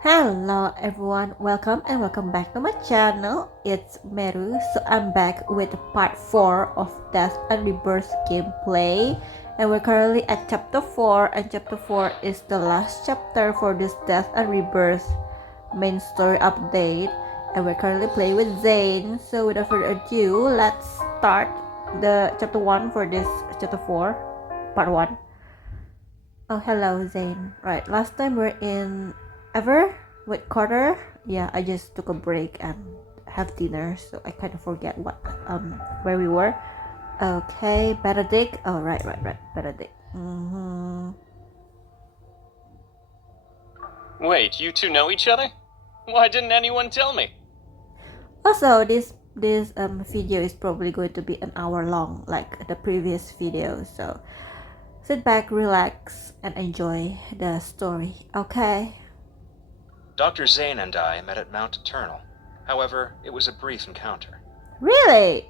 Hello everyone, welcome and welcome back to my channel. It's Meru, so I'm back with part 4 of Death and Rebirth gameplay. And we're currently at chapter 4, and chapter 4 is the last chapter for this Death and Rebirth main story update. And we're currently playing with Zayne, so without further ado, let's start the chapter 1 for this chapter 4, part 1. Oh, hello, Zayne. Right, last time we're in Ever with Carter. Yeah, I just took a break and have dinner, so I kind of forget where we were. Okay, Benedict. Oh, right, Benedict. Wait, you two know each other? Why didn't anyone tell me? Also, this video is probably going to be an hour long, like the previous video. So sit back, relax, and enjoy the story. Okay. Dr. Zayne and I met at Mount Eternal. However, it was a brief encounter. Really?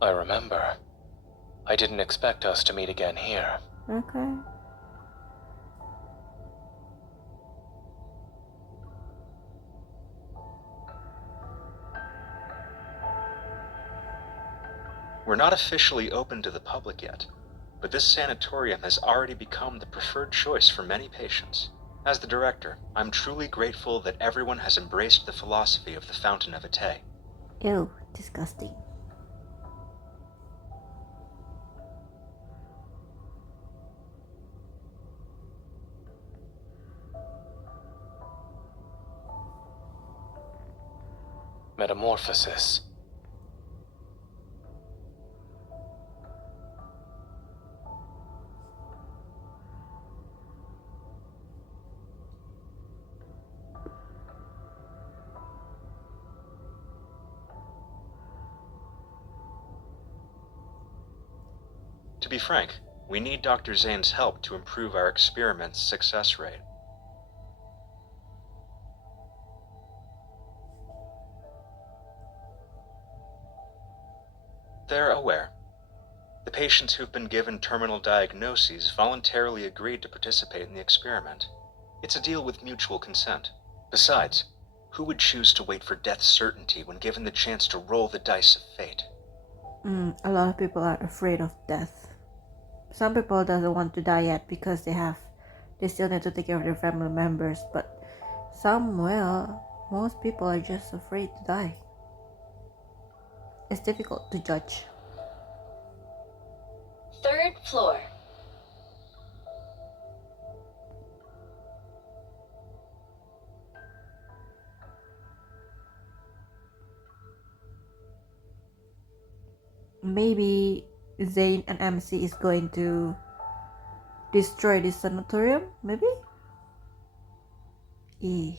I remember. I didn't expect us to meet again here. Okay. We're not officially open to the public yet, but this sanatorium has already become the preferred choice for many patients. As the director, I'm truly grateful that everyone has embraced the philosophy of the Fountain of Ete. Ew, disgusting. Metamorphosis. To be frank, we need Dr. Zayne's help to improve our experiment's success rate. They're aware. The patients who've been given terminal diagnoses voluntarily agreed to participate in the experiment. It's a deal with mutual consent. Besides, who would choose to wait for death's certainty when given the chance to roll the dice of fate? A lot of people are afraid of death. Some people doesn't want to die yet because they still need to take care of their family members, but most people are just afraid to die. It's difficult to judge. Third floor. Maybe Zayne and MC is going to destroy this sanatorium, maybe? The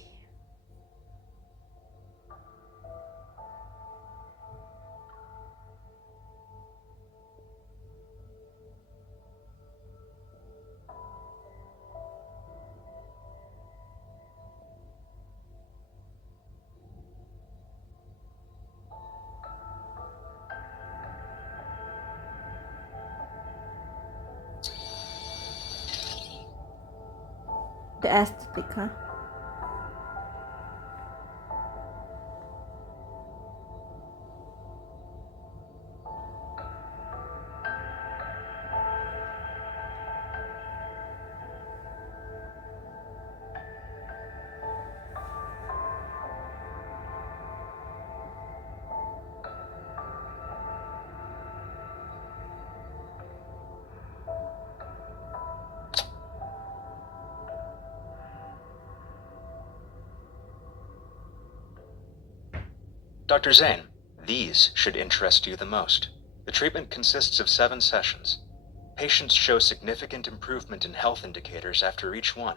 aesthetic, huh? Dr. Zayne, these should interest you the most. The treatment consists of 7 sessions. Patients show significant improvement in health indicators after each one.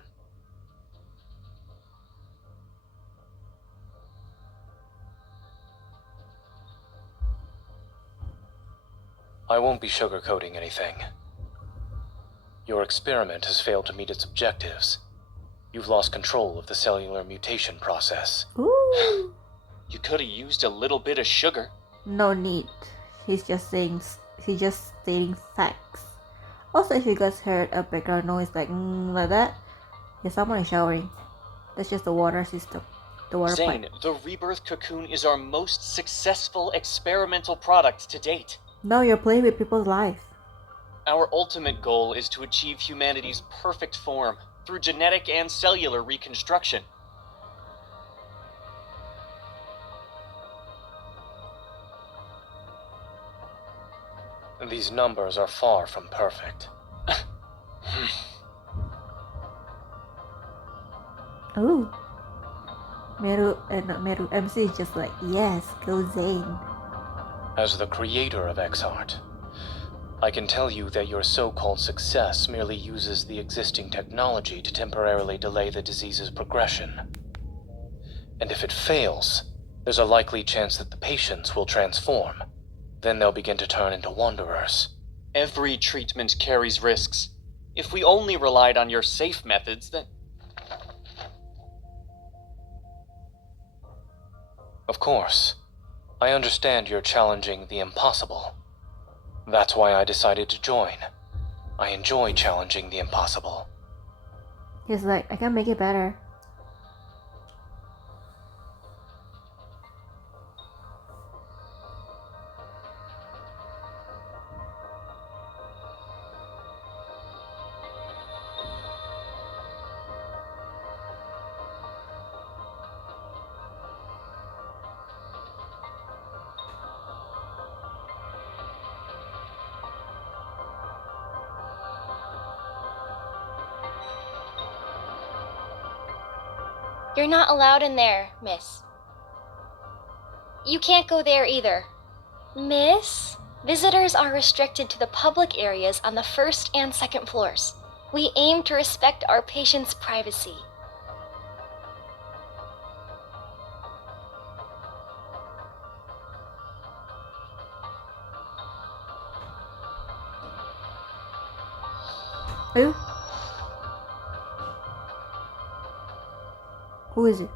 I won't be sugarcoating anything. Your experiment has failed to meet its objectives. You've lost control of the cellular mutation process. Ooh. You could have used a little bit of sugar. No need. He's just stating facts. Also, if you guys heard a background noise like that, yeah, someone is showering. That's just the water system. The water Zayne, pipe. the Rebirth cocoon is our most successful experimental product to date. No, you're playing with people's life. Our ultimate goal is to achieve humanity's perfect form through genetic and cellular reconstruction. These numbers are far from perfect. Ooh. Meru, not Meru, MC is just like, yes, go Zayne. As the creator of Exart, I can tell you that your so-called success merely uses the existing technology to temporarily delay the disease's progression. And if it fails, there's a likely chance that the patients will transform. Then they'll begin to turn into wanderers. Every treatment carries risks. If we only relied on your safe methods, then... Of course, I understand you're challenging the impossible. That's why I decided to join. I enjoy challenging the impossible. He's like, I can make it better. You're not allowed in there, miss. You can't go there either. Miss? Visitors are restricted to the public areas on the first and second floors. We aim to respect our patients' privacy. Who? Who is it?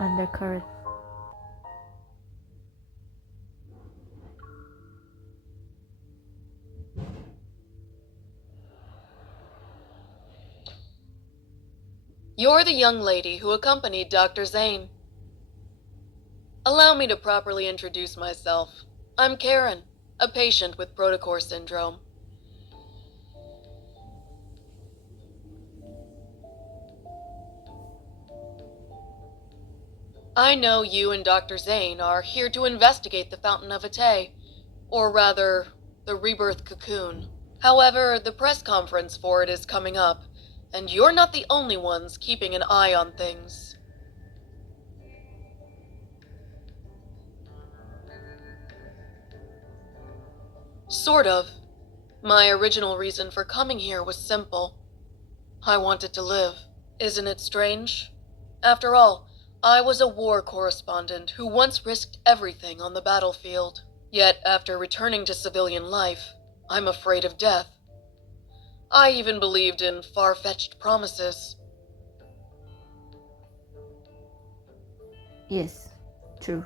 Undercurrent. You're the young lady who accompanied Dr. Zayne. Allow me to properly introduce myself. I'm Karen, a patient with Protocore syndrome. I know you and Dr. Zayne are here to investigate the Fountain of Ate, or rather, the Rebirth cocoon. However, the press conference for it is coming up, and you're not the only ones keeping an eye on things. Sort of. My original reason for coming here was simple. I wanted to live. Isn't it strange? After all, I was a war correspondent who once risked everything on the battlefield. Yet, after returning to civilian life, I'm afraid of death. I even believed in far-fetched promises. Yes, true.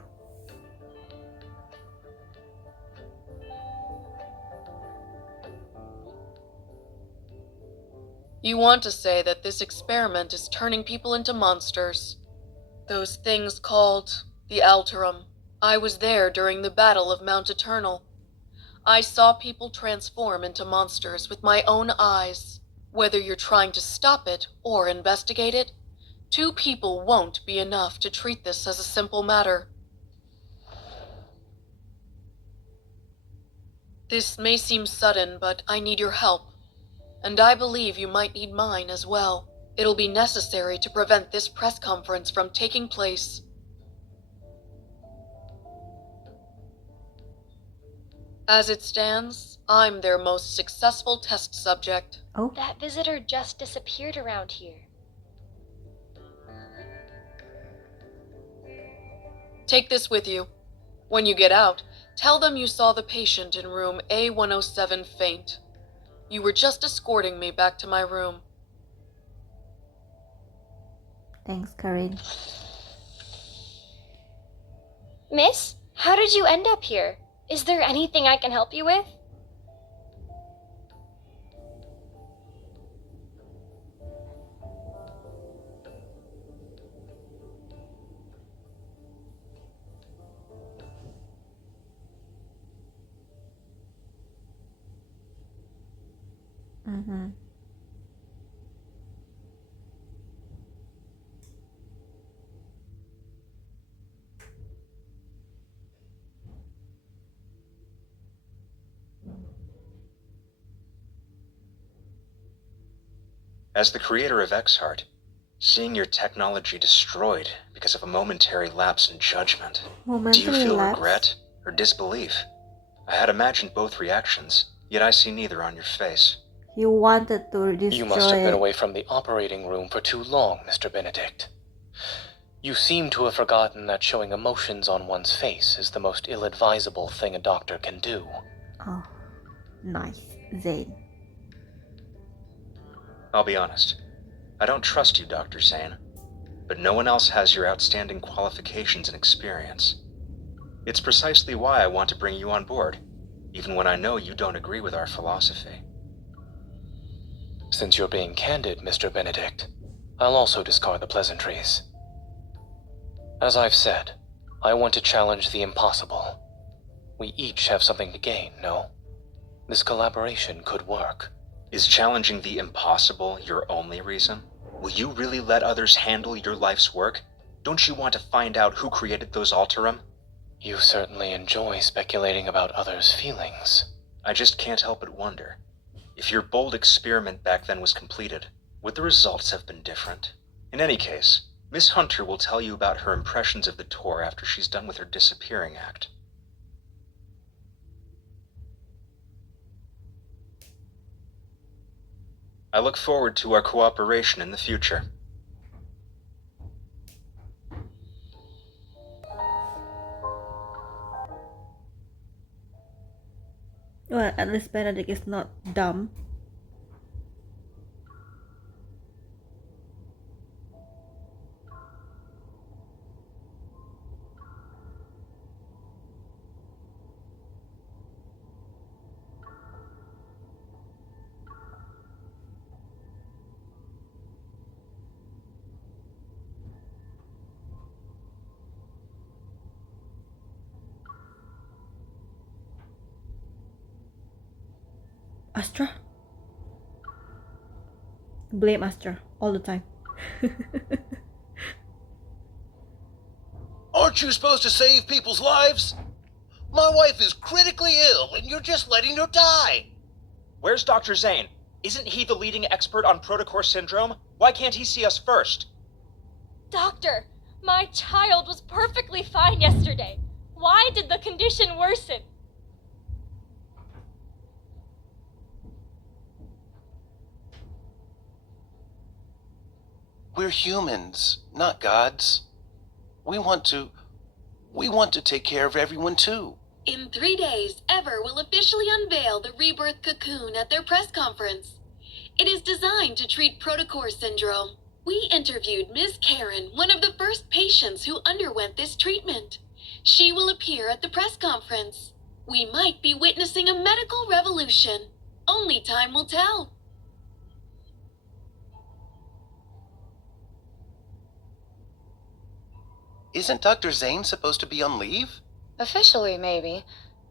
You want to say that this experiment is turning people into monsters. Those things called the Alterum. I was there during the Battle of Mount Eternal. I saw people transform into monsters with my own eyes. Whether you're trying to stop it or investigate it, 2 people won't be enough to treat this as a simple matter. This may seem sudden, but I need your help. And I believe you might need mine as well. It'll be necessary to prevent this press conference from taking place. As it stands, I'm their most successful test subject. Oh, That visitor just disappeared around here. Take this with you. When you get out, tell them you saw the patient in room A107 faint. You were just escorting me back to my room. thanks, Karin. Miss, how did you end up here? Is there anything I can help you with? Mm-hmm. As the creator of Exart, seeing your technology destroyed because of a momentary lapse in judgment, do you Momentary feel lapse. regret or disbelief? I had imagined both reactions, yet I see neither on your face. You wanted to destroy. You must have been away from the operating room for too long, Mr. Benedict. You seem to have forgotten that showing emotions on one's face is the most ill-advisable thing a doctor can do. Oh, nice, Zayne. I'll be honest. I don't trust you, Dr. Zayne. But no one else has your outstanding qualifications and experience. It's precisely why I want to bring you on board, even when I know you don't agree with our philosophy. Since you're being candid, Mr. Benedict, I'll also discard the pleasantries. As I've said, I want to challenge the impossible. We each have something to gain, no? This collaboration could work. Is challenging the impossible your only reason? Will you really let others handle your life's work? Don't you want to find out who created those Alterum? You certainly enjoy speculating about others' feelings. I just can't help but wonder. If your bold experiment back then was completed, would the results have been different? In any case, Miss Hunter will tell you about her impressions of the tour after she's done with her disappearing act. I look forward to our cooperation in the future. Well, at least Benedict is not dumb. Astra? Blame Astra all the time. Aren't you supposed to save people's lives? My wife is critically ill, and you're just letting her die. Where's Dr. Zayne? Isn't he the leading expert on protocore syndrome? Why can't he see us first? Doctor, my child was perfectly fine yesterday. Why did the condition worsen? We're humans, not gods. We want to take care of everyone too. In 3 days, Ever will officially unveil the Rebirth cocoon at their press conference. It is designed to treat protocore syndrome. We interviewed Miss Karen, one of the first patients who underwent this treatment. She will appear at the press conference. We might be witnessing a medical revolution. Only time will tell. Isn't Dr. Zayne supposed to be on leave? Officially, maybe.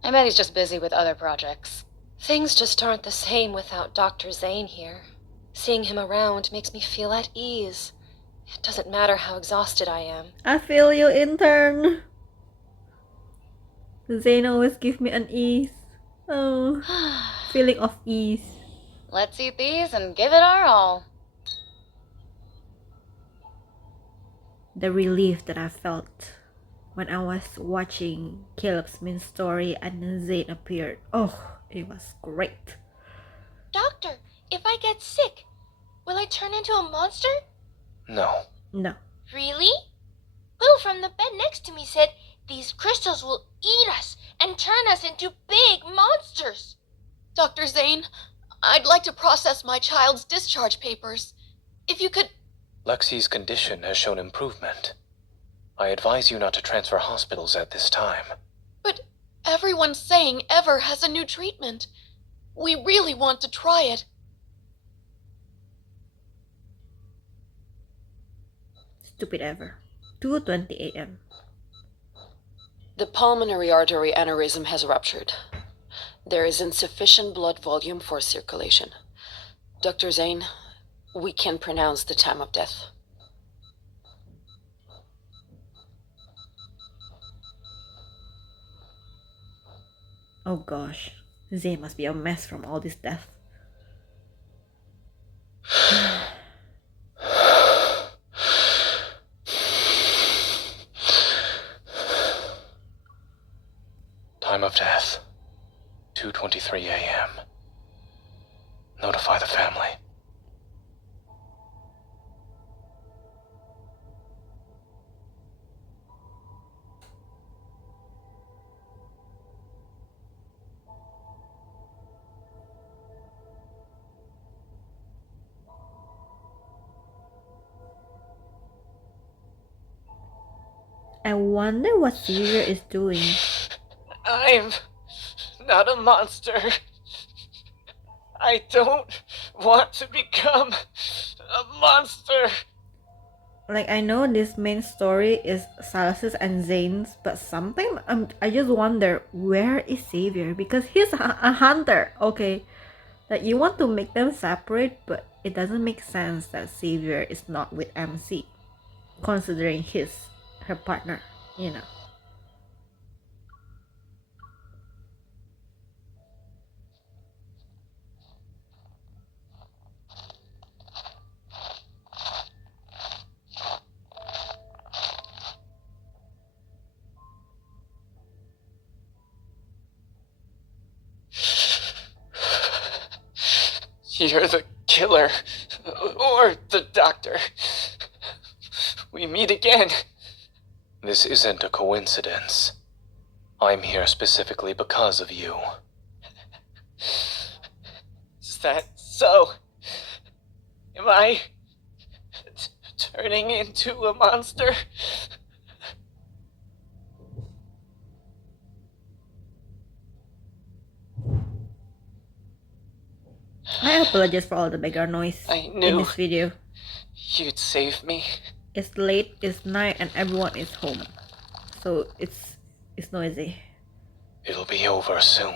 I bet he's just busy with other projects. Things just aren't the same without Dr. Zayne here. Seeing him around makes me feel at ease. It doesn't matter how exhausted I am. I feel you, intern. Zayne always give me an ease. Oh, feeling of ease. Let's eat these and give it our all. The relief that I felt when I was watching Caleb's main story and Zayne appeared. Oh, it was great. Doctor, if I get sick, will I turn into a monster? No. No. Really? Will from the bed next to me said these crystals will eat us and turn us into big monsters. Dr. Zayne, I'd like to process my child's discharge papers. If you could... Lexi's condition has shown improvement. I advise you not to transfer hospitals at this time. But everyone's saying Ever has a new treatment. We really want to try it. Stupid Ever. 2:20 a.m. The pulmonary artery aneurysm has ruptured. There is insufficient blood volume for circulation. Dr. Zayne, we can pronounce the time of death. Oh gosh, Zayne must be a mess from all this death. Time of death, 2:23 a.m. Notify the family. I wonder what Xavier is doing. I'm not a monster. I don't want to become a monster. Like, I know this main story is Silas's and Zayne's, but sometimes I just wonder, where is Xavier? Because he's a hunter, okay? Like, you want to make them separate, but it doesn't make sense that Xavier is not with MC, considering her partner, you know. You're the killer. Or the doctor. We meet again. This isn't a coincidence. I'm here specifically because of you. Is that so? Am I turning into a monster? I apologize for all the background noise I in knew this video. you'd save me. It's late, it's night, and everyone is home, so it's noisy. It'll be over soon.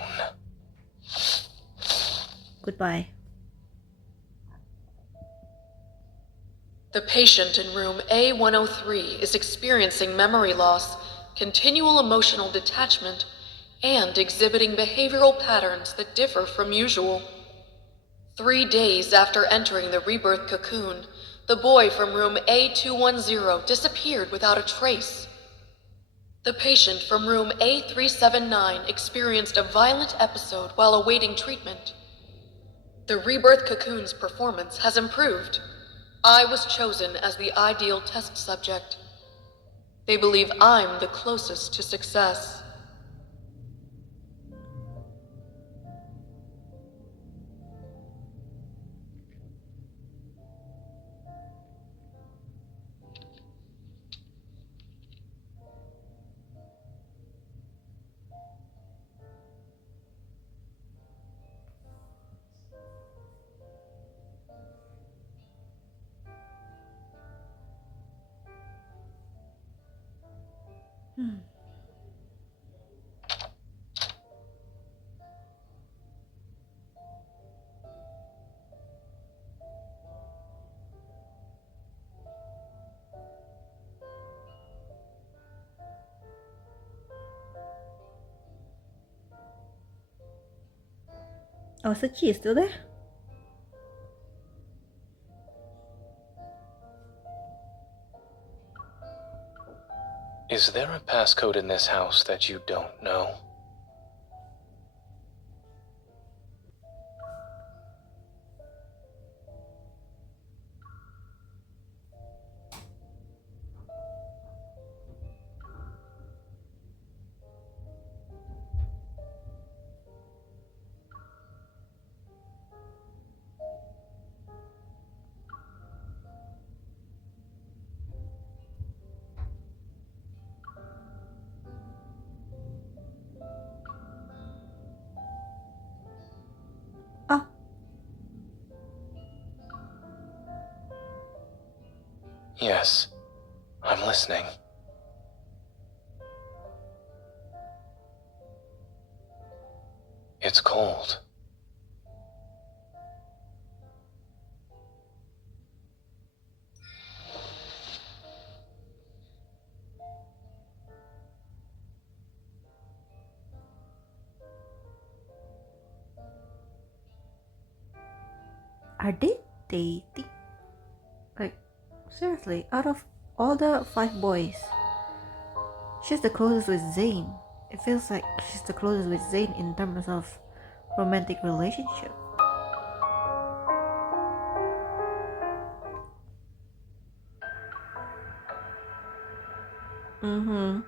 Goodbye. The patient in room A103 is experiencing memory loss, continual emotional detachment, and exhibiting behavioral patterns that differ from usual. 3 days after entering the rebirth cocoon, the boy from room A210 disappeared without a trace. The patient from room A379 experienced a violent episode while awaiting treatment. The rebirth cocoon's performance has improved. I was chosen as the ideal test subject. They believe I'm the closest to success. Oh, so she is still there? Is there a passcode in this house that you don't know? Oh, Yes, I'm listening. It's cold. Are they dating? Like, seriously, out of all the 5 boys, she's the closest with Zayne. It feels like she's the closest with Zayne in terms of romantic relationship. Mm-hmm.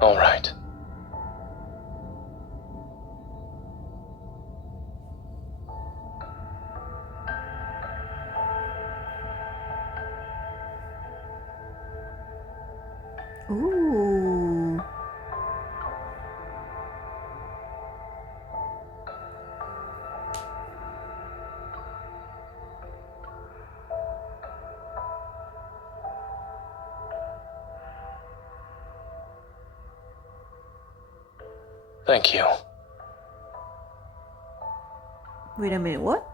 All right. Ooh. Thank you. Wait a minute, what?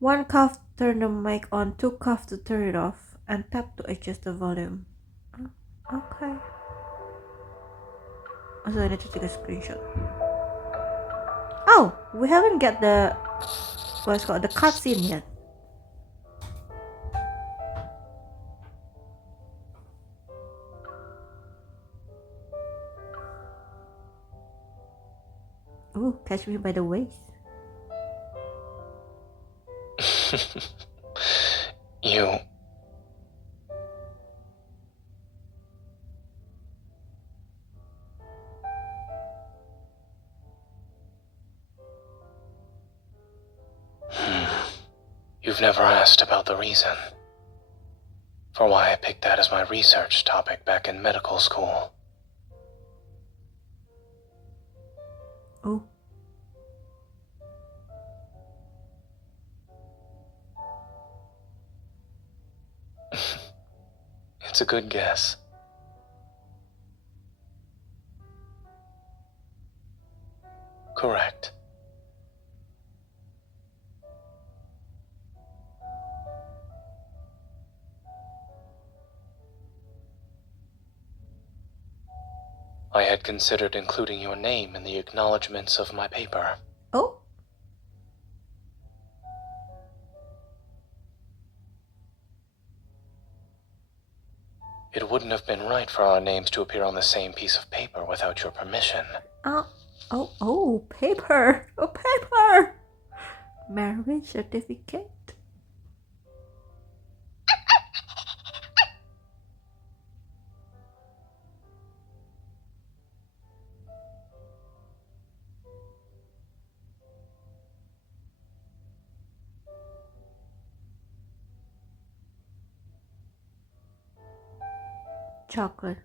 1 cuff turn the mic on, 2 cuff to turn it off, and tap to adjust the volume. Okay. Also, I need to take a screenshot. Oh, we haven't got the what's called the cutscene yet. Ooh, catch me by the waist. You. You've never asked about the reason for why I picked that as my research topic back in medical school. Oh. It's a good guess. Correct. I had considered including your name in the acknowledgments of my paper. Oh. It wouldn't have been right for our names to appear on the same piece of paper without your permission. Oh, paper. Oh, paper. Marriage certificate. Chocolate.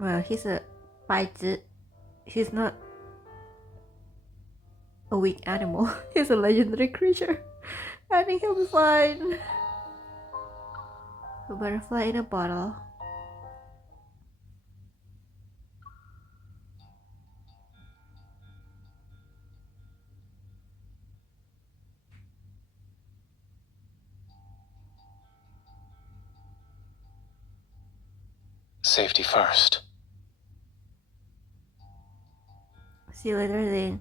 Well, he's a 白痴. He's not a weak animal. He's a legendary creature. I think he'll be fine. A butterfly in a bottle. Safety first. See you later, Zayne.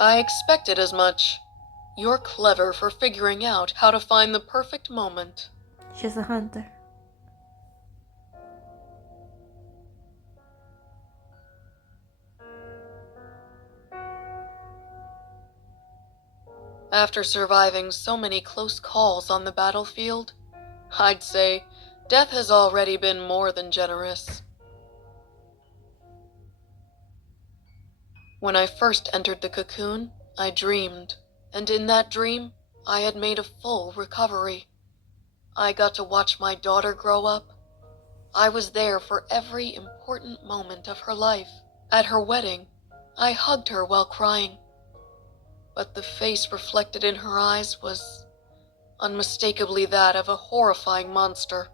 I expected as much. You're clever for figuring out how to find the perfect moment. She's a hunter. After surviving so many close calls on the battlefield, I'd say death has already been more than generous. When I first entered the cocoon, I dreamed, and in that dream, I had made a full recovery. I got to watch my daughter grow up. I was there for every important moment of her life. At her wedding, I hugged her while crying. But the face reflected in her eyes was unmistakably that of a horrifying monster.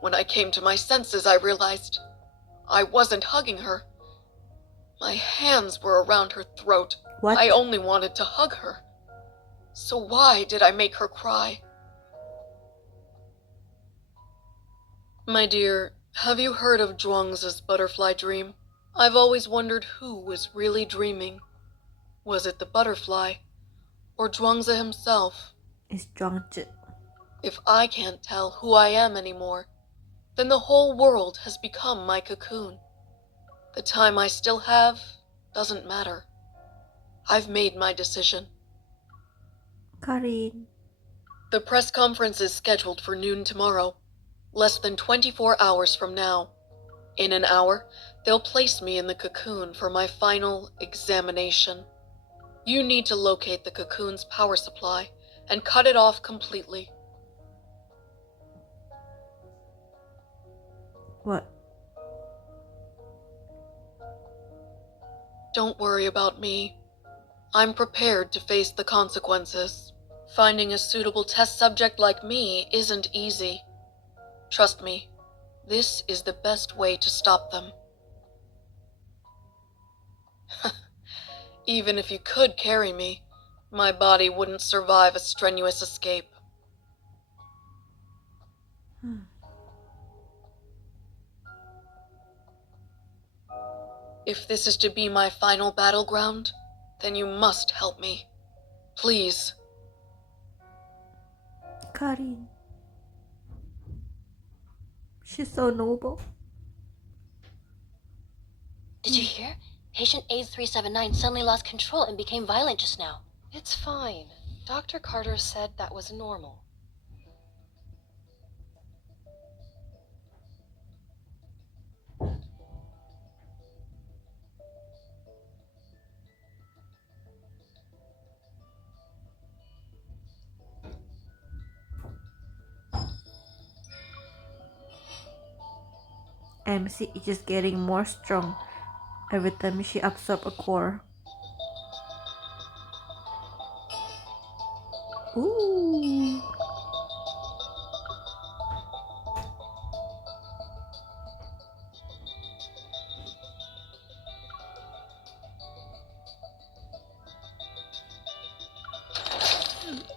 When I came to my senses, I realized I wasn't hugging her. My hands were around her throat. What? I only wanted to hug her. So why did I make her cry? My dear, have you heard of Zhuangzi's butterfly dream? I've always wondered who was really dreaming. Was it the butterfly, or Zhuangzi himself? It's Zhuangzi. If I can't tell who I am anymore, then the whole world has become my cocoon. The time I still have doesn't matter. I've made my decision. Karin. The press conference is scheduled for noon tomorrow, less than 24 hours from now. In an hour, they'll place me in the cocoon for my final examination. You need to locate the cocoon's power supply and cut it off completely. What? Don't worry about me. I'm prepared to face the consequences. Finding a suitable test subject like me isn't easy. Trust me, this is the best way to stop them. Even if you could carry me, my body wouldn't survive a strenuous escape. If this is to be my final battleground, then you must help me. Please. Karin. She's so noble. Did you hear? Patient A379 suddenly lost control and became violent just now. It's fine. Dr. Carter said that was normal. MC is just getting more strong every time she absorbs a core. Ooh.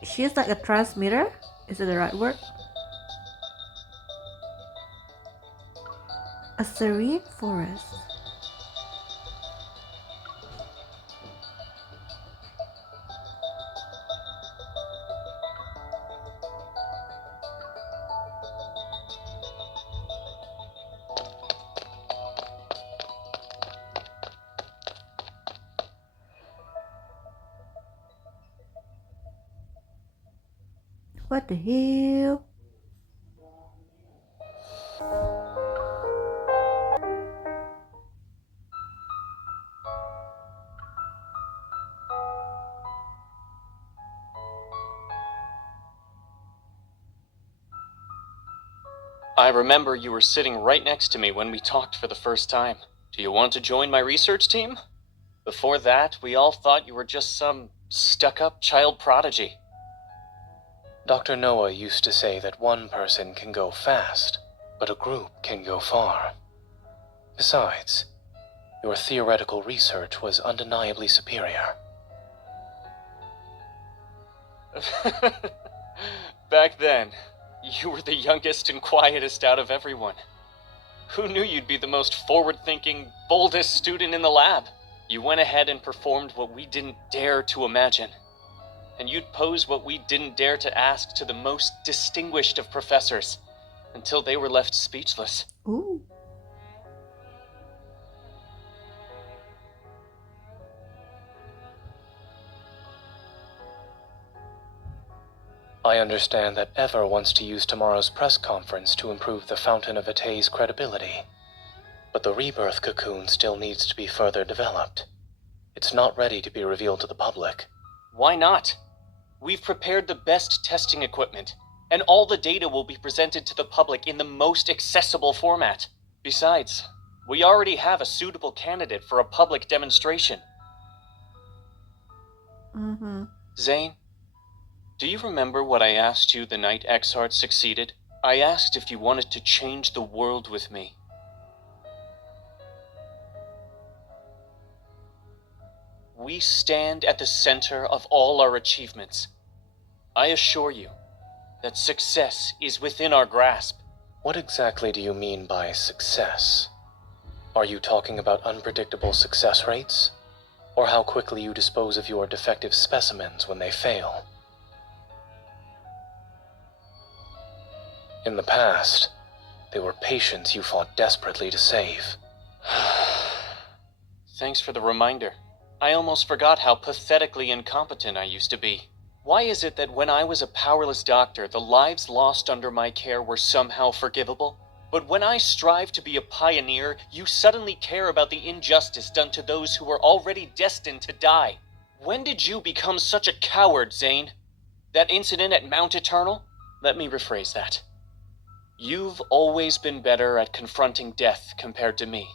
She's like a transmitter? Is it the right word? A serene forest. What the hell? I remember you were sitting right next to me when we talked for the first time. Do you want to join my research team? Before that, we all thought you were just some stuck-up child prodigy. Dr. Noah used to say that one person can go fast, but a group can go far. Besides, your theoretical research was undeniably superior. Back then, you were the youngest and quietest out of everyone. Who knew you'd be the most forward-thinking, boldest student in the lab? You went ahead and performed what we didn't dare to imagine. And you'd pose what we didn't dare to ask to the most distinguished of professors, until they were left speechless. Ooh. I understand that Ever wants to use tomorrow's press conference to improve the Fountain of Ate's credibility. But the Rebirth cocoon still needs to be further developed. It's not ready to be revealed to the public. Why not? We've prepared the best testing equipment, and all the data will be presented to the public in the most accessible format. Besides, we already have a suitable candidate for a public demonstration. Mm-hmm. Zayne, do you remember what I asked you the night Exart succeeded? I asked if you wanted to change the world with me. We stand at the center of all our achievements. I assure you that success is within our grasp. What exactly do you mean by success? Are you talking about unpredictable success rates? Or how quickly you dispose of your defective specimens when they fail? In the past, they were patients you fought desperately to save. Thanks for the reminder. I almost forgot how pathetically incompetent I used to be. Why is it that when I was a powerless doctor, the lives lost under my care were somehow forgivable? But when I strive to be a pioneer, you suddenly care about the injustice done to those who were already destined to die. When did you become such a coward, Zayne? That incident at Mount Eternal? Let me rephrase that. You've always been better at confronting death compared to me.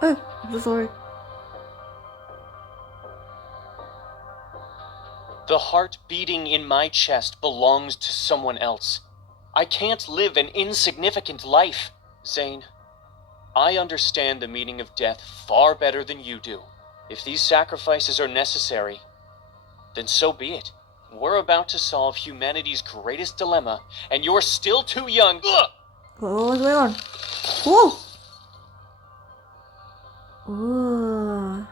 Oh, I'm so sorry. The heart beating in my chest belongs to someone else. I can't live an insignificant life. Zayne, I understand the meaning of death far better than you do. If these sacrifices are necessary, then so be it. We're about to solve humanity's greatest dilemma, and you're still too young. Ugh! What's going on? Whoa! Ooh.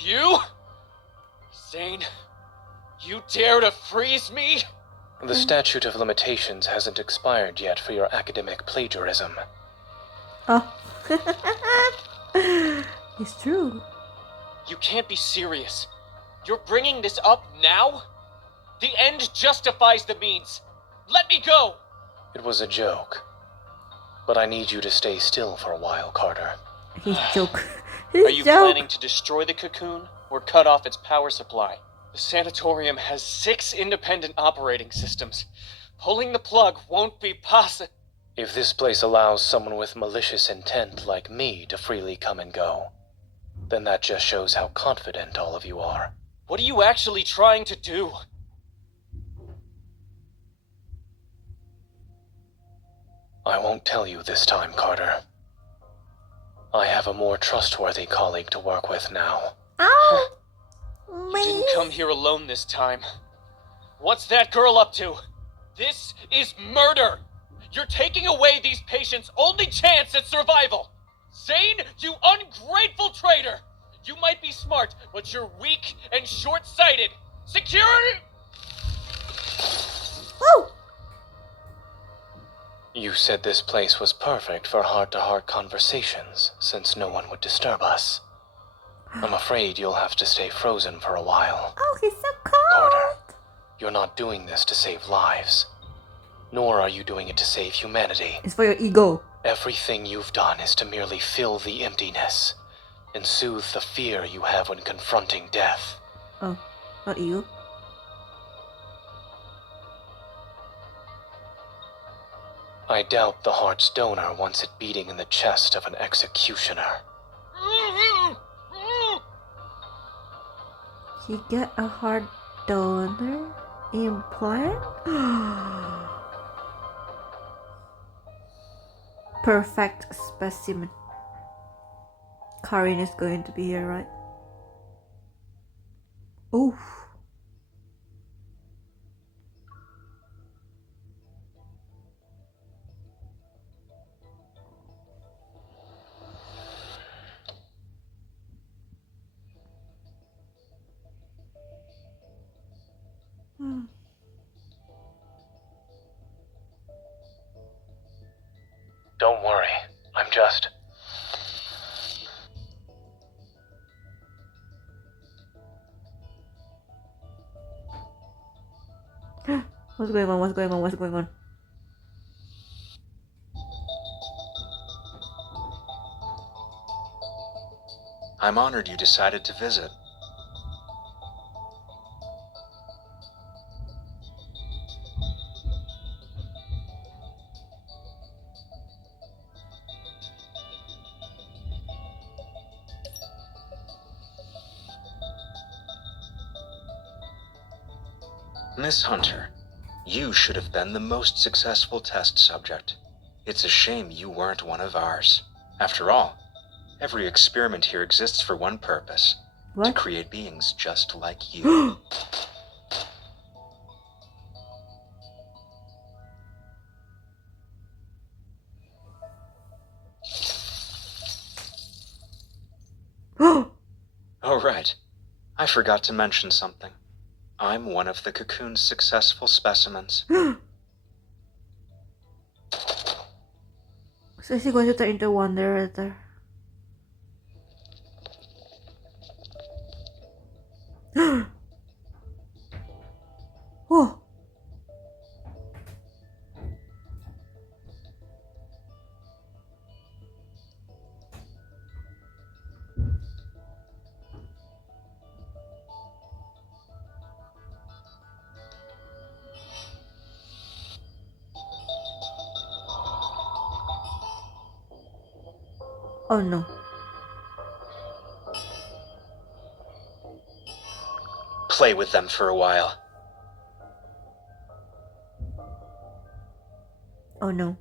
You? Zayne, you dare to freeze me? The statute of limitations hasn't expired yet for your academic plagiarism. Oh. It's true. You can't be serious. You're bringing this up now? The end justifies the means. Let me go! It was a joke. But I need you to stay still for a while, Carter. His joke. Are His you joke. planning to destroy the cocoon or cut off its power supply? The sanatorium has 6 independent operating systems. Pulling the plug won't be possible. If this place allows someone with malicious intent like me to freely come and go, then that just shows how confident all of you are. What are you actually trying to do? I won't tell you this time, Carter. I have a more trustworthy colleague to work with now. Ow! You Me. didn't come here alone this time. What's that girl up to? This is murder! You're taking away these patients' only chance at survival! Zayne, you ungrateful traitor! You might be smart, but you're weak and short-sighted! Security! Woo! You said this place was perfect for heart-to-heart conversations, since no one would disturb us. I'm afraid you'll have to stay frozen for a while. Oh, he's so cold. Carter, you're not doing this to save lives. Nor are you doing it to save humanity. It's for your ego. Everything you've done is to merely fill the emptiness and soothe the fear you have when confronting death. Oh, not you. I doubt the heart's donor wants it beating in the chest of an executioner. She got a heart donor implant? perfect specimen. Karin is going to be here, right? Oof. Don't worry. I'm just... What's going on? What's going on? What's going on? I'm honored you decided to visit. Miss Hunter, you should have been the most successful test subject. It's a shame you weren't one of ours. After all, every experiment here exists for one purpose. To What? create beings just like you. Oh, right. I forgot to mention something. I'm one of the cocoon's successful specimens. So is he going to turn into Wanderer? Oh. Oh no. Play with them for a while. Oh no.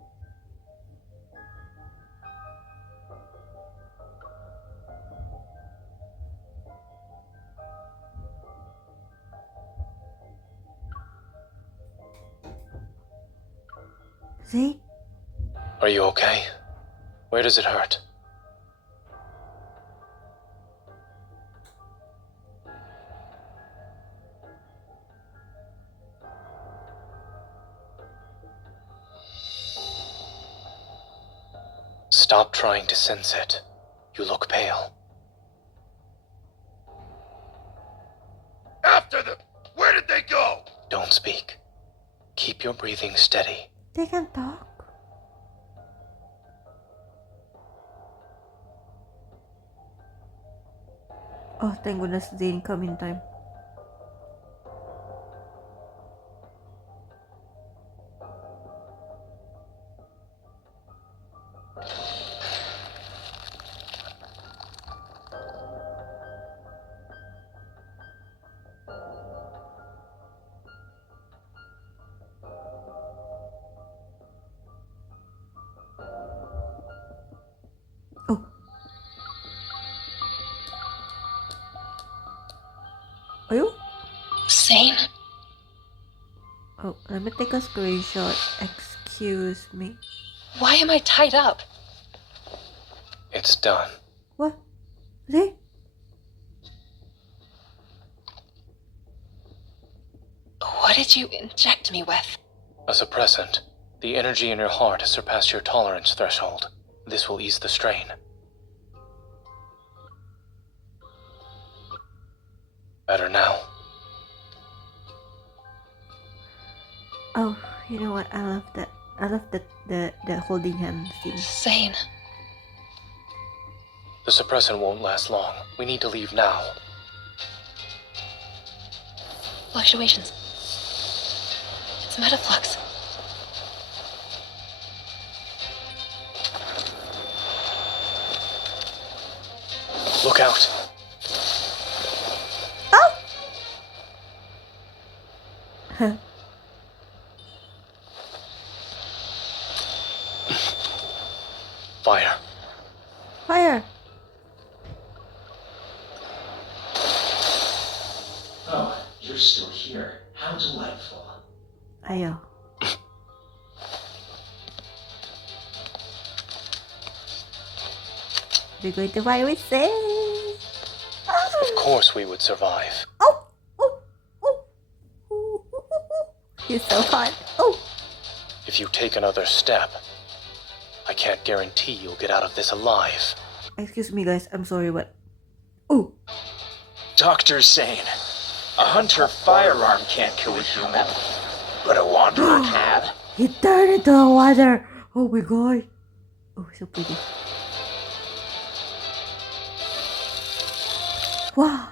Zayne? Are you okay? Where does it hurt? Stop trying to sense it. You look pale. After them! Where did they go? Don't speak. Keep your breathing steady. They can talk. Oh, thank goodness Zayne come in time. Oh. Are you? Zayne? Oh, let me take a screenshot. Excuse me. Why am I tied up? It's done. What? Zayne? What did you inject me with? A suppressant. The energy in your heart has surpassed your tolerance threshold. This will ease the strain. Better now. Oh, you know what? I love that. I love the holding hand scene. Zayne. The suppressant won't last long. We need to leave now. Fluctuations. It's metaflux. Look out. Oh! there. Oh, you're still here. How delightful. Ayo. We're going to fight with Zayne. Of course we would survive. Oh, oh, oh, oh, oh, oh. He's so hot. Oh. If you take another step, I can't guarantee you'll get out of this alive. Excuse me, guys. I'm sorry, but. Oh. Dr. Zayne, a hunter firearm can't kill a human, but a wanderer can. He turned into a water. Oh my god. Oh, so pretty. Wow.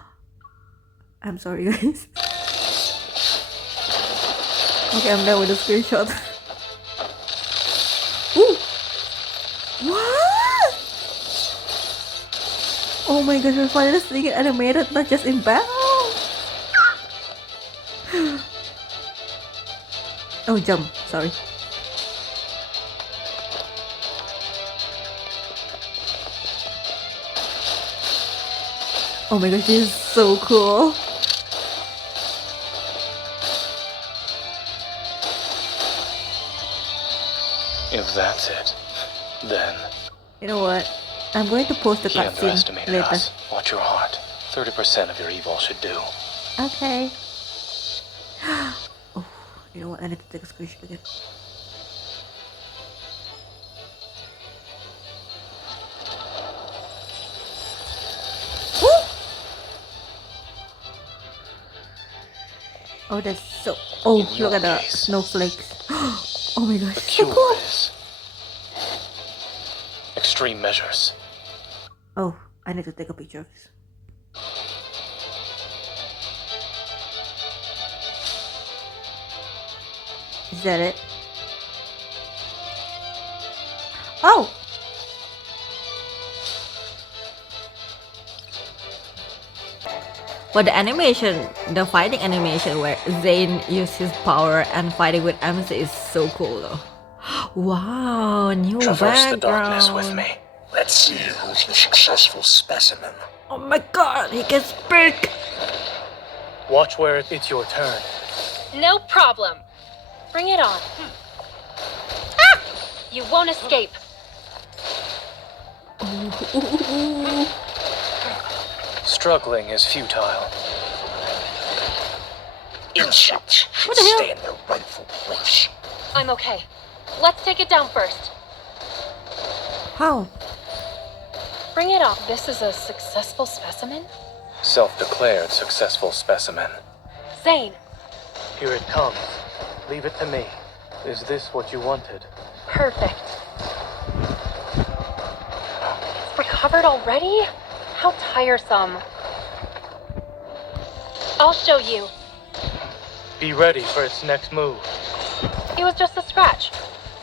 I'm sorry, guys. Okay, I'm done with the screenshot. Ooh. What? Oh my gosh, we're finally seeing it animated, not just in battle. Oh, jump. Sorry. Oh my gosh, this is so cool. If that's it, then You know what? I'm going to post the he cutscene underestimated later. us. Watch your heart. 30% of your evil should do. Okay. Oh, you know what? I need to take a screenshot again. Woo! Oh, that's so. Oh, In your look at the case, snowflakes. Oh my gosh, The so cure cool. is extreme measures. Oh, I need to take a picture of this. Is that it? Oh! But the animation, the fighting animation where Zayne uses his power and fighting with MC is so cool though. Wow, new Traverse the background. darkness with me. Let's see who's the successful specimen. Oh my god, he can speak! Watch where it's your turn. No problem. Bring it on. Ah! You won't escape. Struggling is futile. Insects should What the hell? stay in their rightful place. I'm okay. Let's take it down first. How? Bring it on. This is a successful specimen? Self-declared successful specimen. Zayne, Here it comes. Leave it to me. Is this what you wanted? perfect. It's recovered already? How tiresome. I'll show you. Be ready for its next move. It was just a scratch.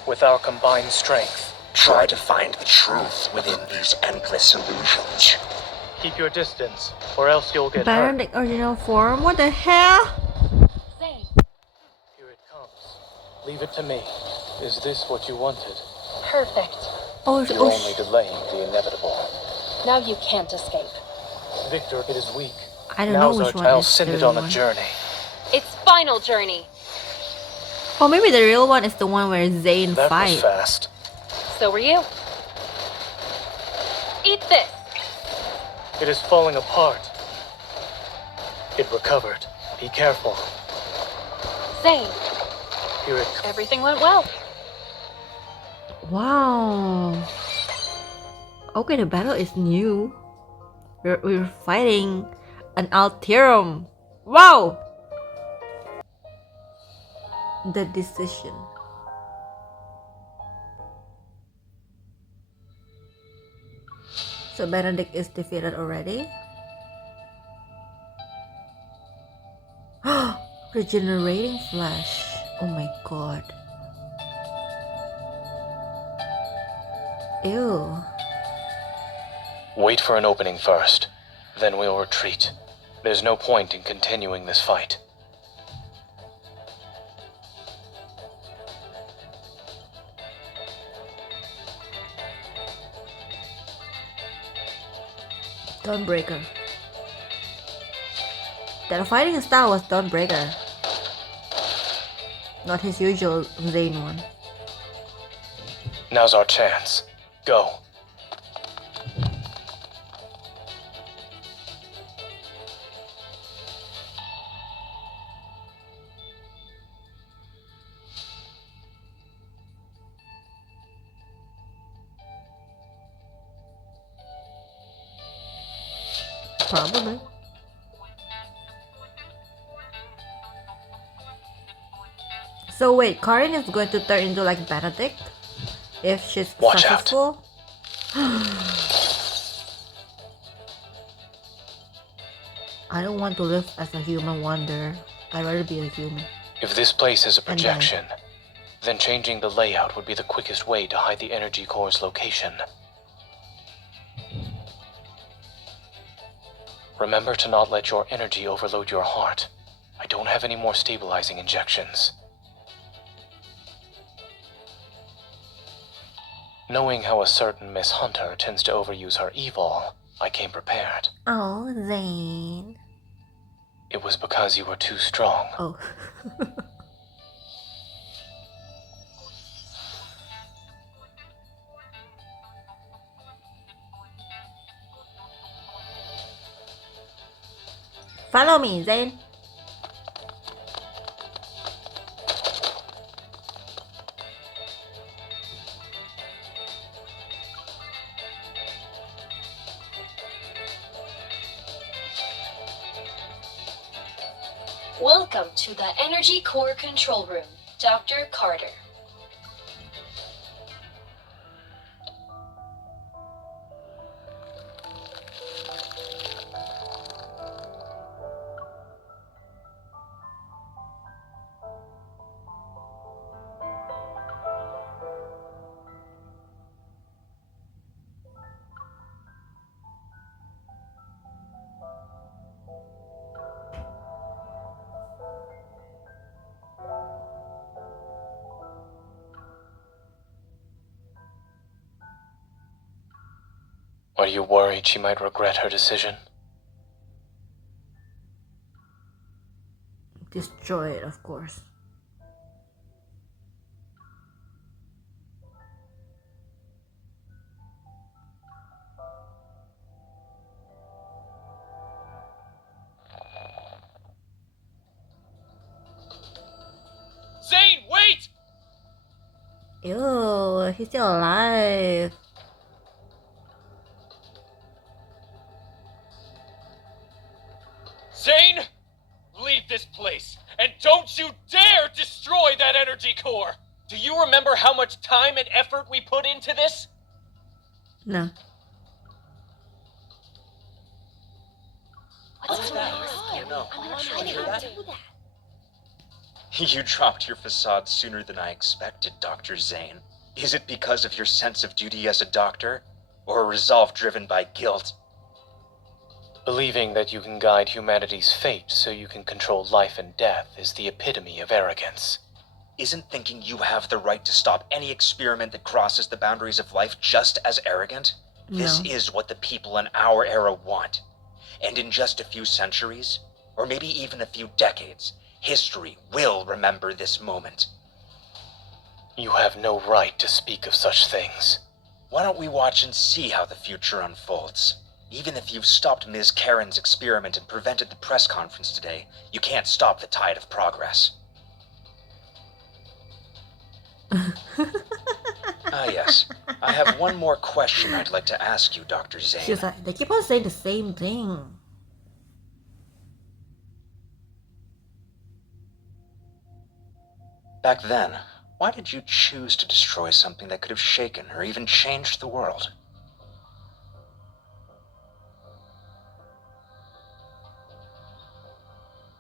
With our combined strength, Try to find the truth within these endless illusions. keep your distance, or else you'll get hurt. Benedict original form? What the hell? Zayne, Here it comes. Leave it to me. Is this what you wanted? perfect. Oh, You're only delaying the inevitable. Now you can't escape. Victor, it is weak. I don't know Now's which our one I'll is send the it real on a one. journey. It's final journey. Or maybe the real one is the one where Zayne That was fight. fast. So were you. Eat this. It is falling apart. It recovered. Be careful. Zayne, Here it comes. everything went well. Wow. Okay, the battle is new. We're fighting an Alterum. Wow. The decision. So Benedict is defeated already. Regenerating flash. Oh my god. Ew. Wait for an opening first. Then we'll retreat. There's no point in continuing this fight. Dawnbreaker. That fighting style was Dawnbreaker. Not his usual Zayne one. Now's our chance. Go. Probably. So wait, Karin is going to turn into like Benedict if she's Watch out. successful? I don't want to live as a human wanderer. I'd rather be a human. If this place is a And projection, then changing the layout would be the quickest way to hide the energy core's location. Remember to not let your energy overload your heart. I don't have any more stabilizing injections. Knowing how a certain Miss Hunter tends to overuse her evil, I came prepared. Oh, Zayne. It was because you were too strong. Oh. Follow me, Zayne. Welcome to the Energy Core Control Room, Dr. Carter. Are you worried she might regret her decision? Destroy it, of course. Zayne, wait! Ew, he's still alive. Zayne, leave this place, and don't you dare destroy that energy core! Do you remember how much time and effort we put into this? No. What's that? Oh, No. I'm not trying to do that. You dropped your facade sooner than I expected, Dr. Zayne. Is it because of your sense of duty as a doctor, or a resolve driven by guilt? Believing that you can guide humanity's fate so you can control life and death is the epitome of arrogance. Isn't thinking you have the right to stop any experiment that crosses the boundaries of life just as arrogant? This No. is what the people in our era want. And in just a few centuries, or maybe even a few decades, history will remember this moment. You have no right to speak of such things. Why don't we watch and see how the future unfolds? Even if you've stopped Ms. Karen's experiment and prevented the press conference today, you can't stop the tide of progress. Yes. I have one more question I'd like to ask you, Dr. Zayne. She's like, they keep on saying the same thing. Back then, why did you choose to destroy something that could have shaken or even changed the world?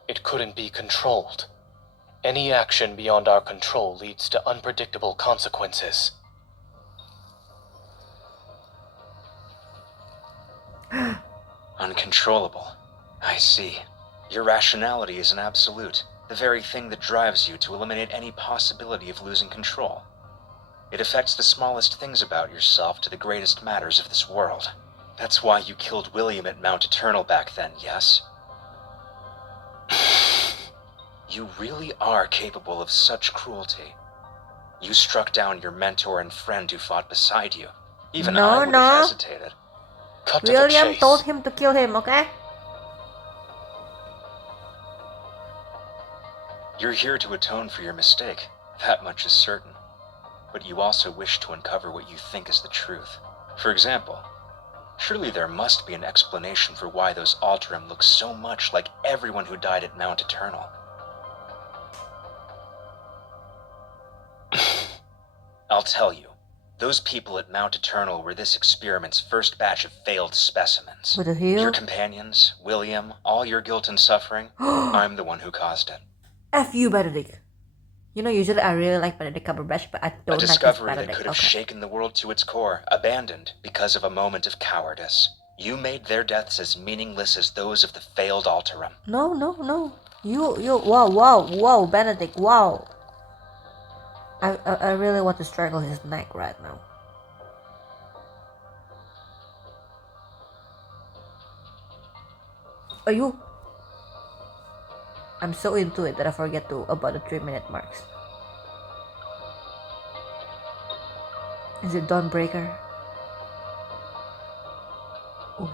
It couldn't be controlled. Any action beyond our control leads to unpredictable consequences. Uncontrollable. I see. Your rationality is an absolute, the very thing that drives you to eliminate any possibility of losing control. It affects the smallest things about yourself to the greatest matters of this world. That's why you killed William at Mount Eternal back then, yes? You really are capable of such cruelty. You struck down your mentor and friend who fought beside you. Even I would have hesitated. Cut to the William chase. told him to kill him, okay? You're here to atone for your mistake. That much is certain. But you also wish to uncover what you think is the truth. For example, surely there must be an explanation for why those Alterum look so much like everyone who died at Mount Eternal. I'll tell you. Those people at Mount Eternal were this experiment's first batch of failed specimens. What the hell? Your companions, William, all your guilt and suffering, I'm the one who caused it. F you, Benedict. You know, usually I really like Benedict Cumberbatch, but I don't A like discovery this that Benedict. could have Okay. shaken the world to its core, abandoned because of a moment of cowardice. You made their deaths as meaningless as those of the failed Alterum. No, no, no. You, wow, Benedict, wow. I really want to strangle his neck right now. Are you? I'm so into it that I forget to about the 3-minute marks. Is it Dawnbreaker? Oof.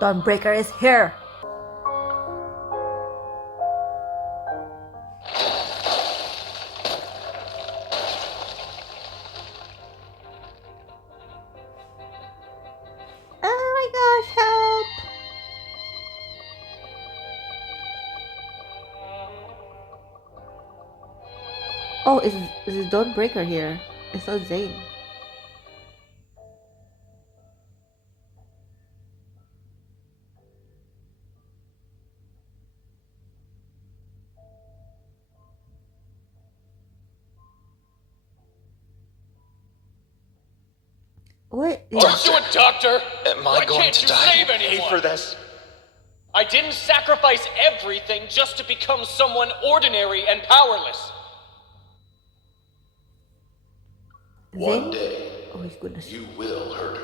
Dawnbreaker is here! Oh my gosh, help! Oh, is it Dawnbreaker here? It's not Zayne. What? Don't do it, Doctor! Am I Why going can't to you die? save anyone? this. I didn't sacrifice everything just to become someone ordinary and powerless. Zayne? day, Oh my goodness. you will hurt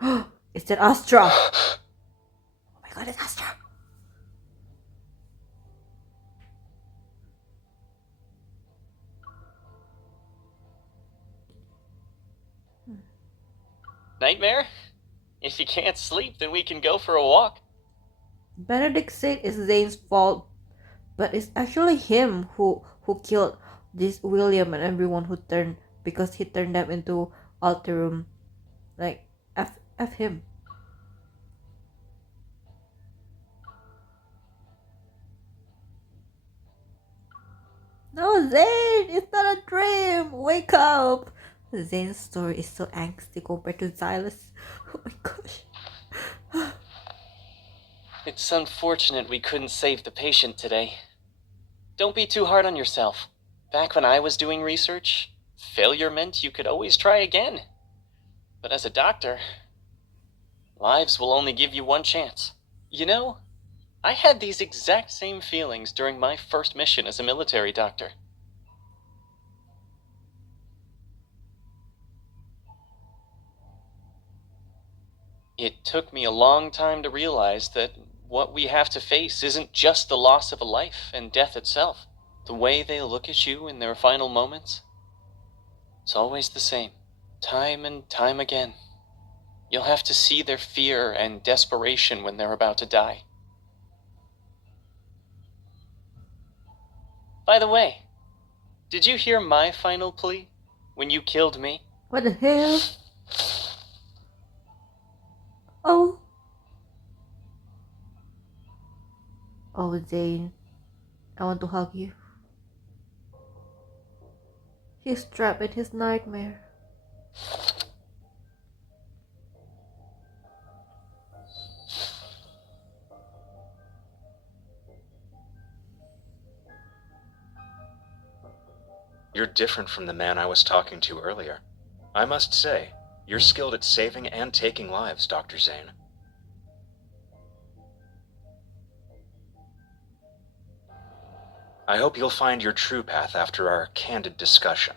her. It's that Astra! Oh my god, it's Astra! Nightmare? If you can't sleep, then we can go for a walk. Benedict said it's Zayne's fault, but it's actually him who killed this William and everyone who turned, because he turned them into Alterum. Like, F him. No, Zayne! It's not a dream! Wake up! Zayne's story is so angsty compared to Silas. Oh my gosh. It's unfortunate we couldn't save the patient today. Don't be too hard on yourself. Back when I was doing research, failure meant you could always try again. But as a doctor, lives will only give you one chance. You know, I had these exact same feelings during my first mission as a military doctor. It took me a long time to realize that what we have to face isn't just the loss of a life and death itself. The way they look at you in their final moments, it's always the same, time and time again. You'll have to see their fear and desperation when they're about to die. By the way, did you hear my final plea when you killed me? What the hell? Oh. Oh, Zayne. I want to hug you. He's trapped in his nightmare. You're different from the man I was talking to earlier. I must say, you're skilled at saving and taking lives, Dr. Zayne. I hope you'll find your true path after our candid discussion.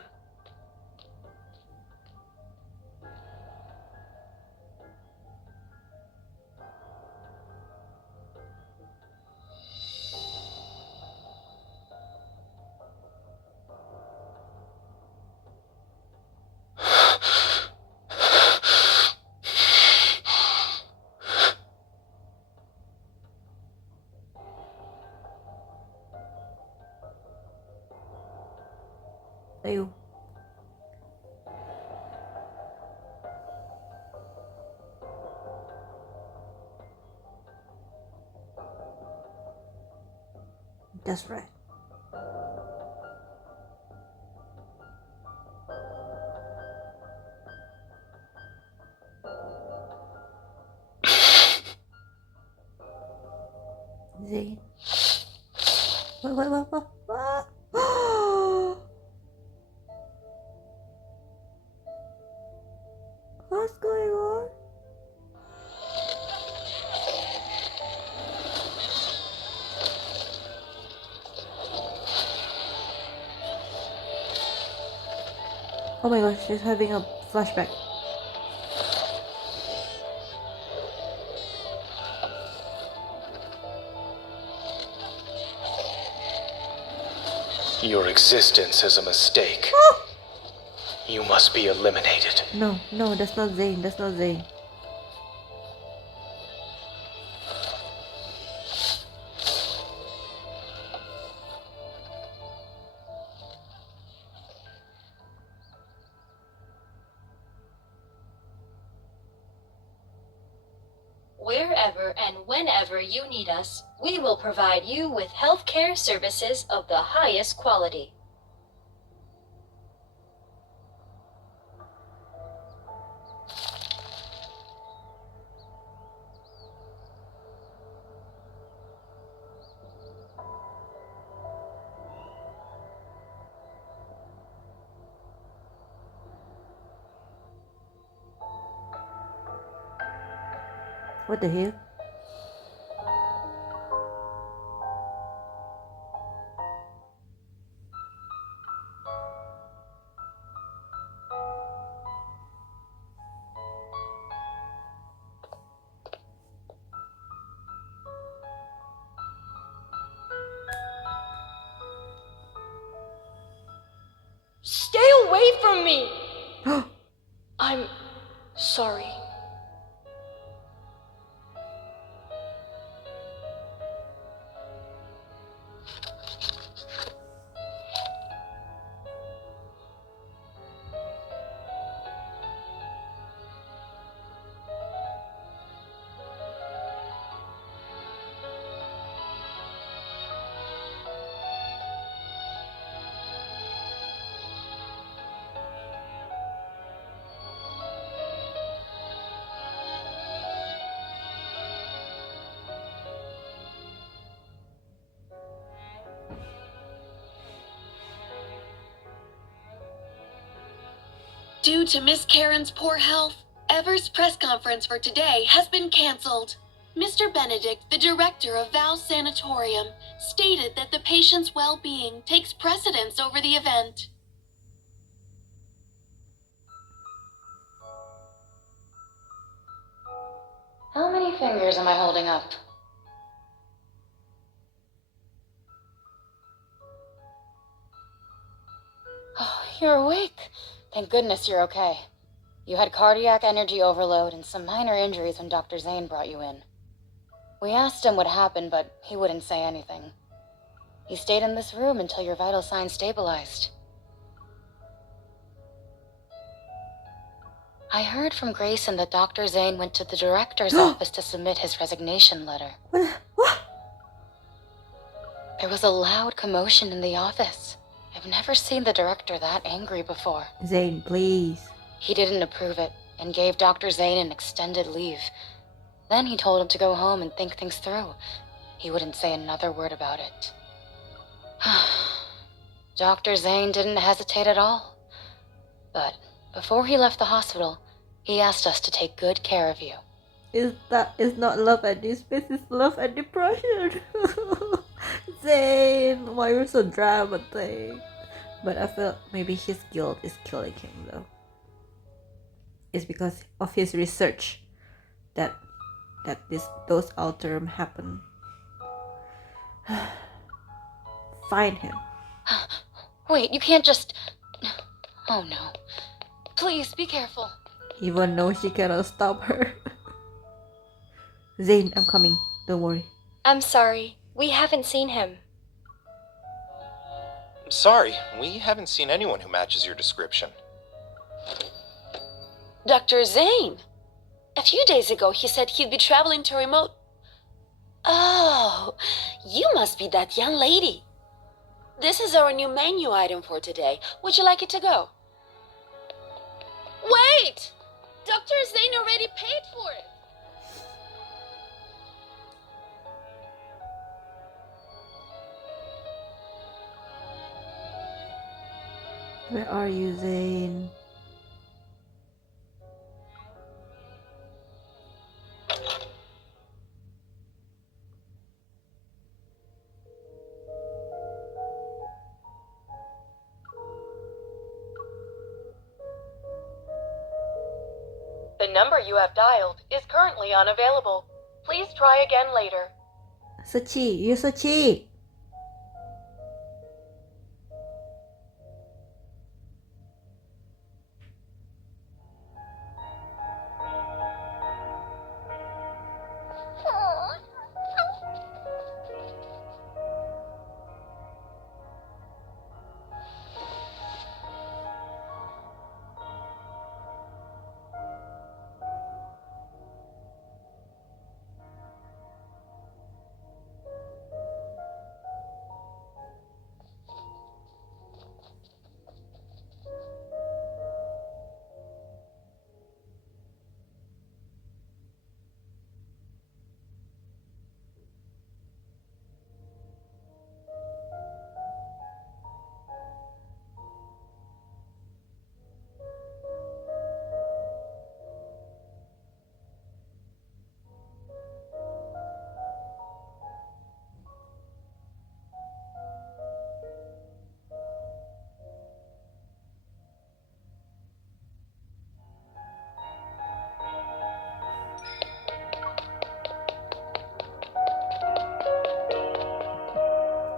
Ew. That's right. Zayne. What? What's going on? Oh my gosh, she's having a flashback. Your existence is a mistake. You must be eliminated. No, that's not Zayne. That's not Zayne. Wherever and whenever you need us, we will provide you with healthcare services of the highest quality. What the hell? Stay away from me! I'm sorry. Due to Miss Karen's poor health, Ever's press conference for today has been cancelled. Mr. Benedict, the director of Val's Sanatorium, stated that the patient's well-being takes precedence over the event. How many fingers am I holding up? Oh, you're awake. Thank goodness you're okay. You had cardiac energy overload and some minor injuries when Dr. Zayne brought you in. We asked him what happened, but he wouldn't say anything. He stayed in this room until your vital signs stabilized. I heard from Grayson that Dr. Zayne went to the director's office to submit his resignation letter. What? There was a loud commotion in the office. I've never seen the director that angry before. Zayne, please. He didn't approve it and gave Dr. Zayne an extended leave. Then he told him to go home and think things through. He wouldn't say another word about it. Dr. Zayne didn't hesitate at all. But before he left the hospital, he asked us to take good care of you. Is not love and Deepspace, it's love and depression. Zayne, why you're so dramatic? But I feel maybe his guilt is killing him though. It's because of his research that those alterum happen. Find him. Wait, you can't just... Oh no. Please, be careful. Even though she cannot stop her. Zayne, I'm coming. Don't worry. I'm sorry. We haven't seen him. Sorry, we haven't seen anyone who matches your description. Dr. Zayne. A few days ago, he said he'd be traveling to remote... Oh, you must be that young lady. This is our new menu item for today. Would you like it to go? Wait! Dr. Zayne already paid for it. Where are you, Zayne? The number you have dialed is currently unavailable. Please try again later. Suchi, you Suchi.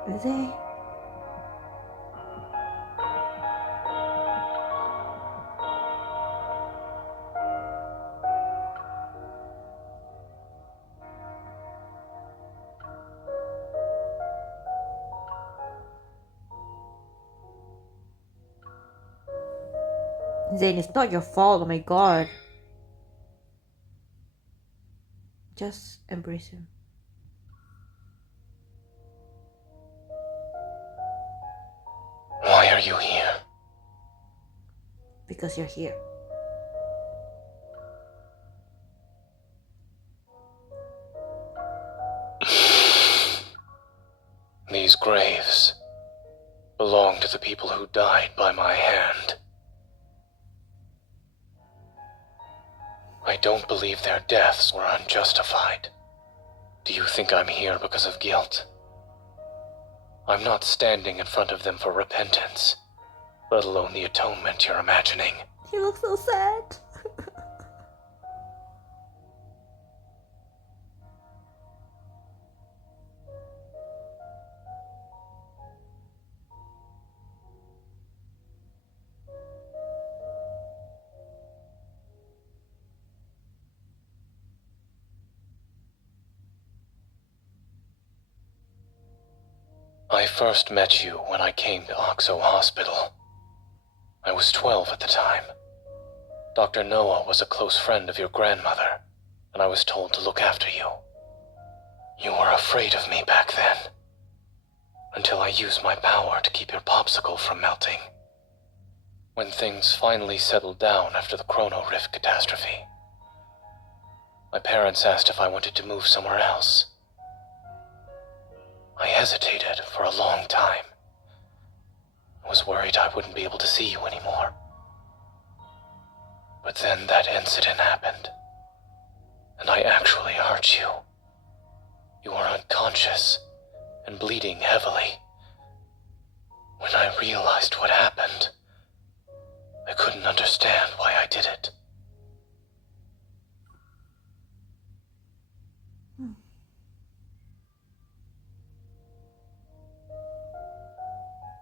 Is he? Zayne, it's not your fault. Oh my god. Just embrace him. Why are you here? Because you're here. These graves belong to the people who died by my hand. I don't believe their deaths were unjustified. Do you think I'm here because of guilt? I'm not standing in front of them for repentance, let alone the atonement you're imagining. He looks so sad. I first met you when I came to Oxo Hospital. I was 12 at the time. Dr. Noah was a close friend of your grandmother, and I was told to look after you. You were afraid of me back then, until I used my power to keep your popsicle from melting. When things finally settled down after the Chrono Rift catastrophe, my parents asked if I wanted to move somewhere else. I hesitated for a long time. I was worried I wouldn't be able to see you anymore. But then that incident happened, and I actually hurt you. You were unconscious and bleeding heavily. When I realized what happened, I couldn't understand why I did it.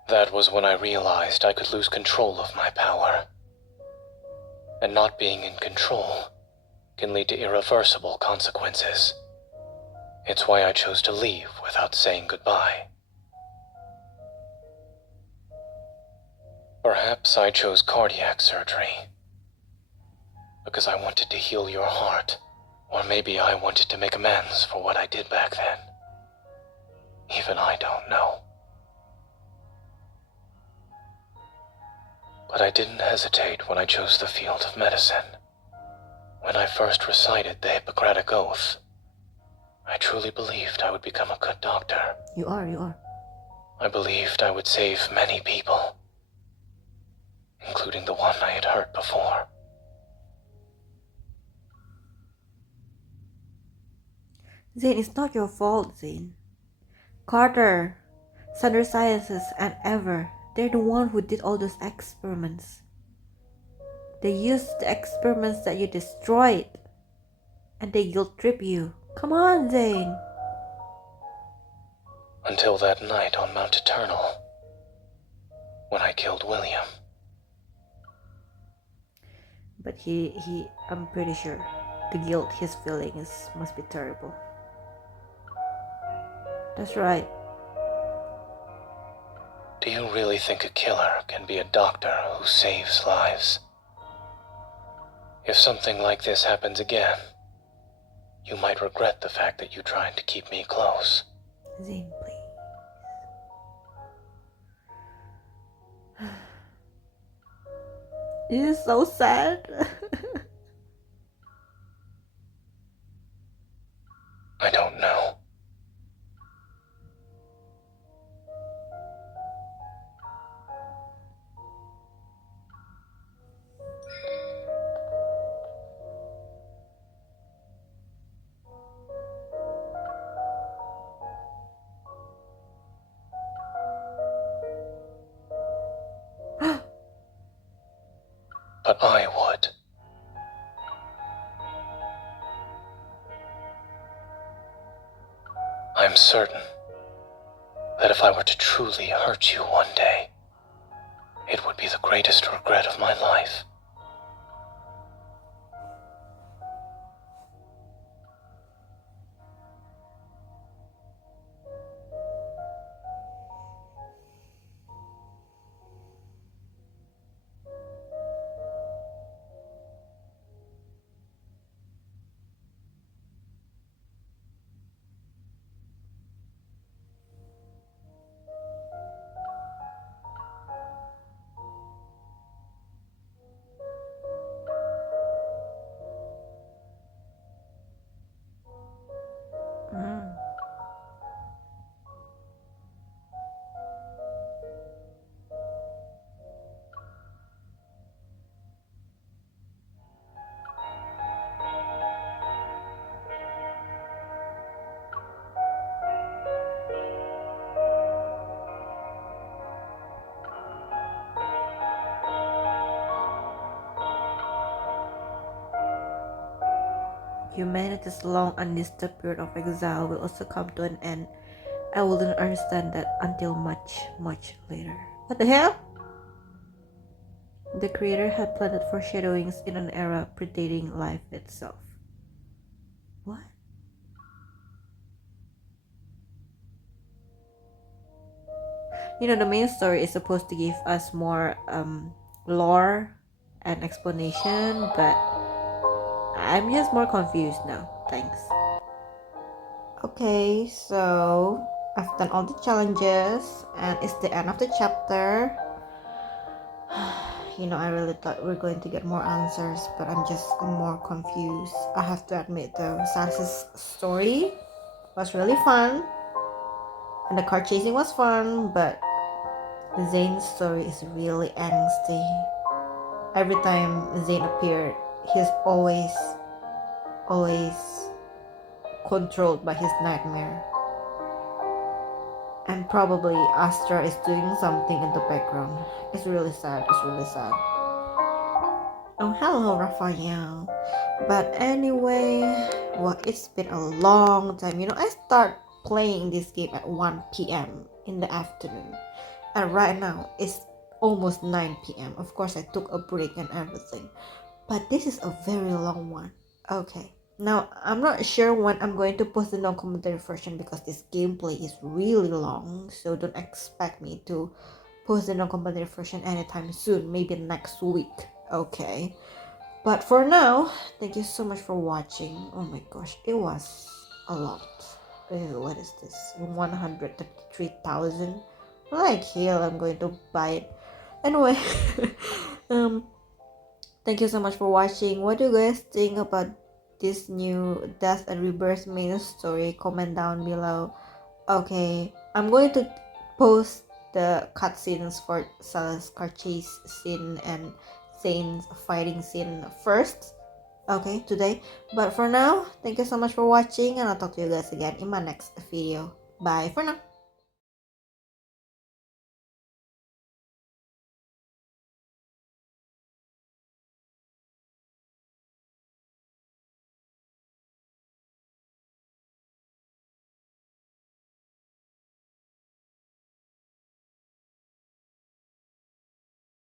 That was when I realized I could lose control of my power. And not being in control can lead to irreversible consequences. It's why I chose to leave without saying goodbye. Perhaps I chose cardiac surgery because I wanted to heal your heart. Or maybe I wanted to make amends for what I did back then. Even I don't know. But I didn't hesitate when I chose the field of medicine. When I first recited the Hippocratic Oath, I truly believed I would become a good doctor. You are. I believed I would save many people, including the one I had hurt before. Zayne, it's not your fault, Zayne. Carter, Thunder Sciences, and Ever, they're the one who did all those experiments. They used the experiments that you destroyed, and they guilt trip you. Come on, Zayne. Until that night on Mount Eternal, when I killed William. But I'm pretty sure the guilt he's feeling must be terrible. That's right. Do you really think a killer can be a doctor who saves lives? If something like this happens again, you might regret the fact that you tried to keep me close. Zayne, please. It is so sad. I don't know. But I would. I'm certain that if I were to truly hurt you one day, it would be the greatest regret of my life. Humanity's long undisturbed period of exile will also come to an end. I wouldn't understand that until much, much later. What the hell? The creator had planted foreshadowings in an era predating life itself. What? You know, the main story is supposed to give us more lore and explanation, but I'm just more confused now. Thanks. Okay, so I've done all the challenges and it's the end of the chapter. You know, I really thought we were going to get more answers, but I'm just more confused. I have to admit though, Sas's story was really fun and the car chasing was fun, but Zayne's story is really angsty. Every time Zayne appeared, he's always controlled by his nightmare. And probably Astra is doing something in the background. It's really sad. Oh, hello, Raphael. But anyway, well, it's been a long time. You know, I start playing this game at 1 p.m. in the afternoon. And right now, it's almost 9 p.m. Of course, I took a break and everything. But this is a very long one. Okay. Now, I'm not sure when I'm going to post the non-commentary version because this gameplay is really long. So don't expect me to post the non-competitive version anytime soon, maybe next week. Okay, but for now, thank you so much for watching. Oh my gosh, it was a lot. What is this? 133,000. Like hell, I'm going to buy it anyway. Thank you so much for watching. What do you guys think about this new Death and Rebirth main story? Comment down below. Okay, I'm going to post the cutscenes for Salah's car chase scene and Zayne's fighting scene first. Okay, today. But for now, thank you so much for watching, and I'll talk to you guys again in my next video. Bye for now.